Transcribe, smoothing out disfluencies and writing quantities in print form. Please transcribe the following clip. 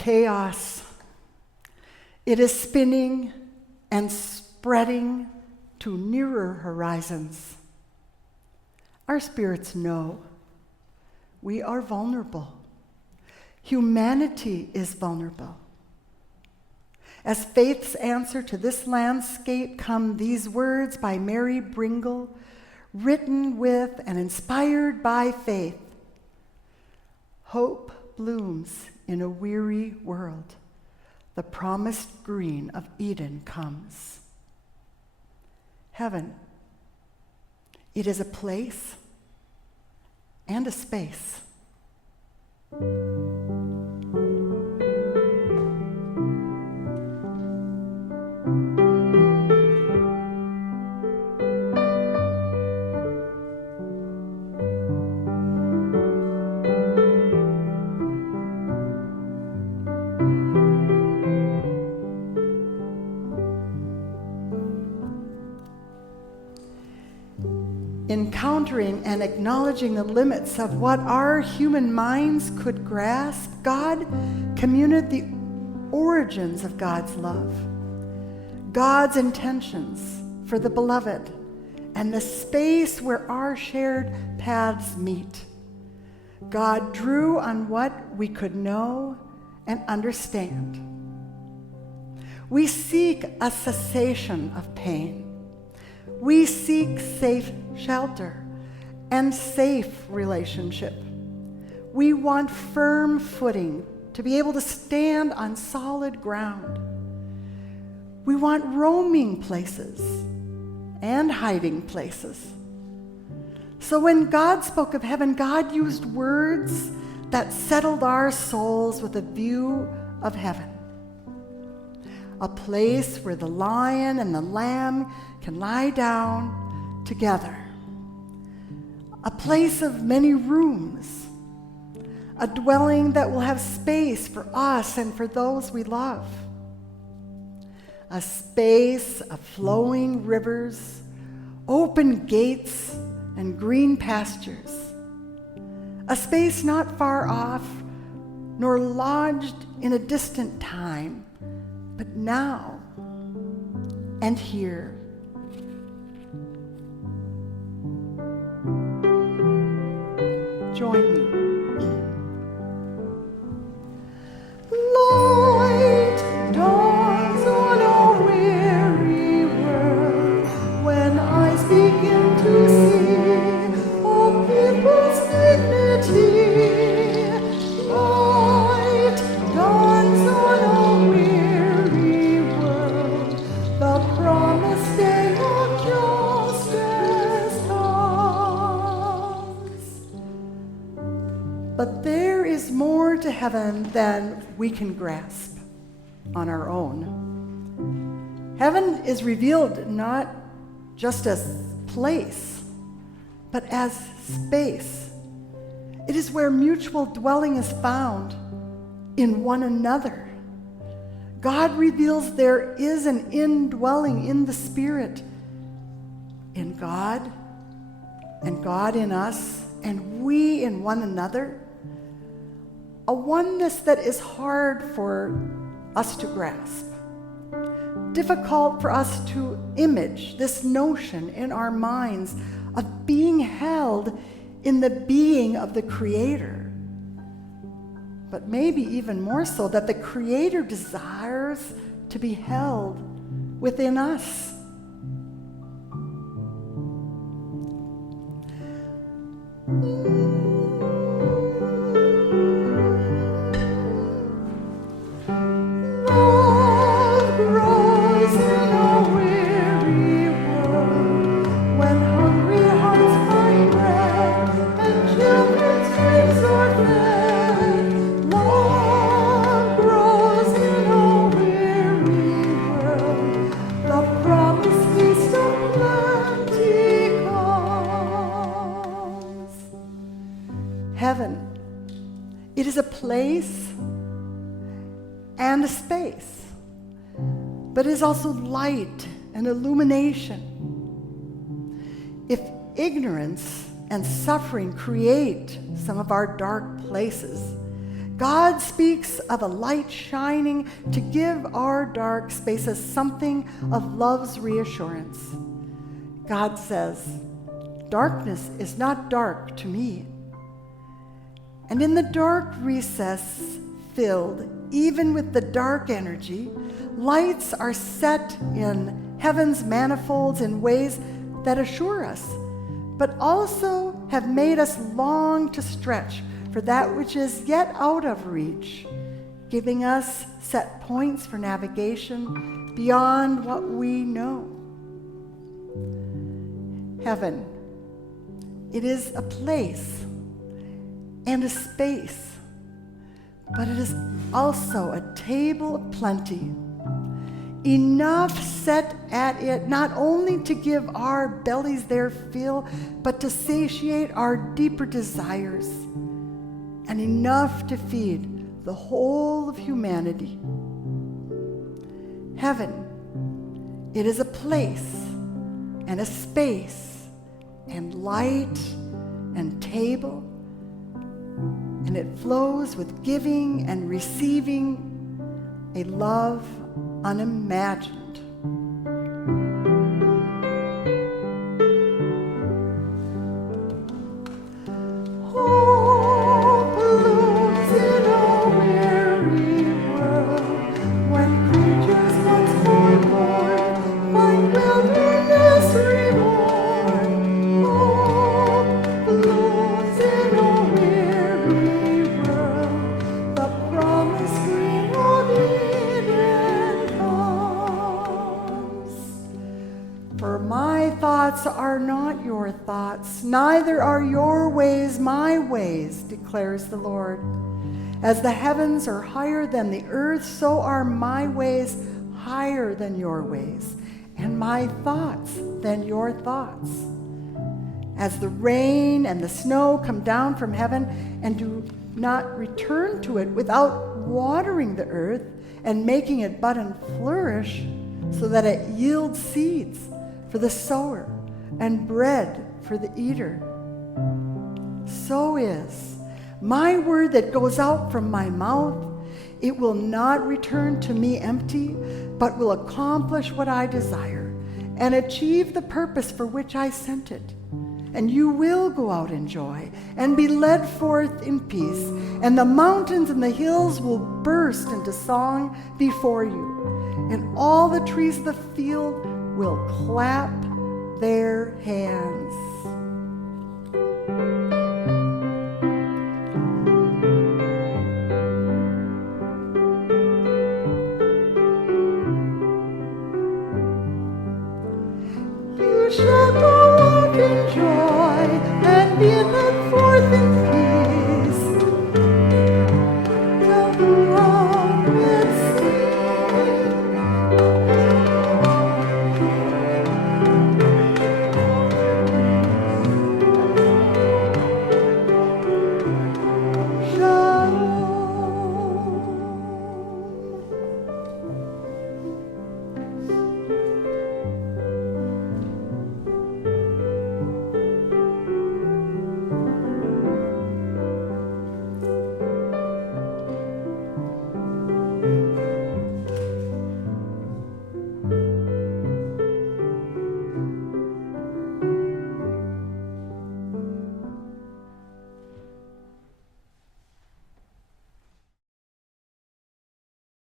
chaos. It is spinning and spreading to nearer horizons. Our spirits know we are vulnerable. Humanity is vulnerable. As faith's answer to this landscape come these words by Mary Bringle, written with and inspired by faith. Hope blooms in a weary world. The promised green of Eden comes. Heaven, it is a place and a space. Encountering and acknowledging the limits of what our human minds could grasp, God communicated the origins of God's love, God's intentions for the beloved, and the space where our shared paths meet. God drew on what we could know and understand. We seek a cessation of pain. We seek safe shelter and safe relationship. We want firm footing to be able to stand on solid ground. We want roaming places and hiding places. So when God spoke of heaven, God used words that settled our souls with a view of heaven. A place where the lion and the lamb can lie down together. A place of many rooms. A dwelling that will have space for us and for those we love. A space of flowing rivers, open gates, and green pastures. A space not far off, nor lodged in a distant time, but now and here. Join me. Light dawns on a weary world when eyes begin to see all people's dignity. Light dawns on a weary world, the promised day of justice comes. But there is more to heaven than we can grasp on our own. Heaven is revealed not just as place, but as space. It is where mutual dwelling is found in one another. God reveals there is an indwelling in the Spirit, in God, and God in us, and we in one another. A oneness that is hard for us to grasp, difficult for us to image this notion in our minds of being held in the being of the Creator. But maybe even more so, that the Creator desires to be held within us. Heaven, it is a place and a space, but it is also light and illumination. If ignorance and suffering create some of our dark places, God speaks of a light shining to give our dark spaces something of love's reassurance. God says, darkness is not dark to me. And in the dark recess filled, even with the dark energy, lights are set in heaven's manifolds in ways that assure us, but also have made us long to stretch for that which is yet out of reach, giving us set points for navigation beyond what we know. Heaven, it is a place and a space, but it is also a table of plenty, enough set at it not only to give our bellies their fill, but to satiate our deeper desires, and enough to feed the whole of humanity. Heaven, it is a place and a space and light and table, and it flows with giving and receiving a love unimagined. Are not your thoughts, neither are your ways my ways, declares the Lord. As the heavens are higher than the earth, so are my ways higher than your ways, and my thoughts than your thoughts. As the rain and the snow come down from heaven and do not return to it without watering the earth and making it bud and flourish, so that it yields seeds for the sower and bread for the eater, so is my word that goes out from my mouth. It will not return to me empty, but will accomplish what I desire and achieve the purpose for which I sent it. And you will go out in joy and be led forth in peace, and the mountains and the hills will burst into song before you, and all the trees of the field will clap their hands. You shall go